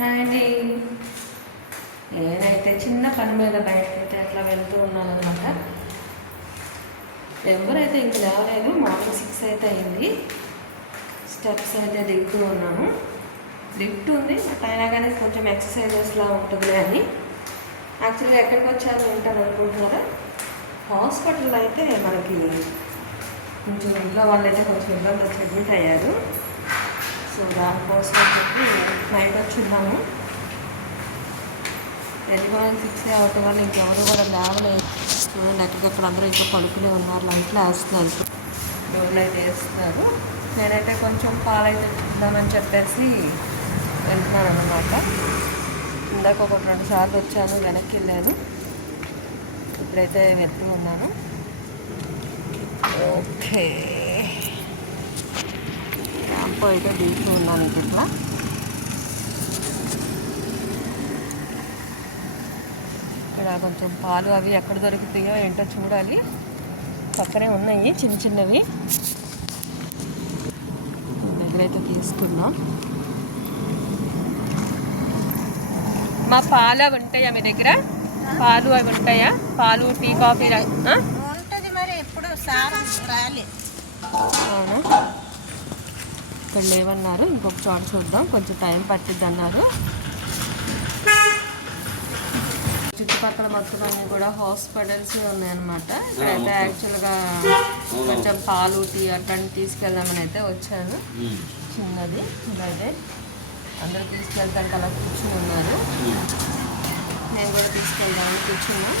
అండి నేనైతే చిన్న పని మీద బయటకైతే అట్లా వెళ్తూ ఉన్నాను అనమాట. ఎవరైతే ఇంక లేవలేదు. మార్నింగ్ 6 అయితే అయింది. స్టెప్స్ అయితే దిగుతూ ఉన్నాను. లిఫ్ట్ ఉంది, బట్ అయినా కానీ కొంచెం ఎక్సర్సైజెస్లా ఉంటుంది అని. యాక్చువల్గా ఎక్కడికి వచ్చారు ఉంటాను అనుకుంటున్నారా? హాస్పిటల్ అయితే మనకి కొంచెం ఇంట్లో వాళ్ళైతే కొంచెం ఇబ్బంది వచ్చి అడ్మిట్ అయ్యారు. సో దానికోసం అని చెప్పి నైట్ వచ్చి ఉన్నాము. ఎర్లీమార్నింగ్ 6 అవటం వల్ల ఇంకెవరు కూడా లేవలేదు. చూడండి ఎక్కడికక్కడ అందరూ ఇంకా పడుకునే ఉన్నారు. లంచ్లో వేస్తున్నారు, రోడ్లు అయితే వేస్తున్నారు. నేనైతే కొంచెం పాలైతే చూద్దామని చెప్పేసి వెళ్తున్నాను అన్నమాట. ఇందాక ఒక 2 సార్లు వచ్చాను, వెనక్కి వెళ్ళాను. ఇప్పుడైతే వెళ్తూ ఉన్నాను. ఓకే, క్యాంప్ అయితే దిగుతూ ఉన్నాను. ఇట్లా ఇక్కడ కొంచెం పాలు అవి ఎక్కడ దొరుకుతాయో ఏంటో చూడాలి. పక్కనే ఉన్నాయి చిన్న చిన్నవి, దగ్గరైతే తీసుకున్నాం. మా పాలు అవి ఉంటాయా మీ దగ్గర? పాలు అవి ఉంటాయా? పాలు, టీ, కాఫీ ఉంటుంది మరి. ఎప్పుడు అవును, ఇక్కడ లేవన్నారు. ఇంకొక చోట చూద్దాం, కొంచెం టైం పట్టిద్ది అన్నారు. చుట్టుపక్కల మొత్తం అన్నీ కూడా హాస్పిటల్స్ ఉన్నాయన్నమాట. ఇక్కడైతే యాక్చువల్గా కొంచెం పాలు, టీ అట్లాంటి తీసుకెళ్దామని అయితే వచ్చాను. చిన్నది ఇదైతే అందరూ తీసుకెళ్తానికి అలా కూర్చుని ఉన్నారు. నేను కూడా తీసుకెళ్దామని కూర్చున్నా.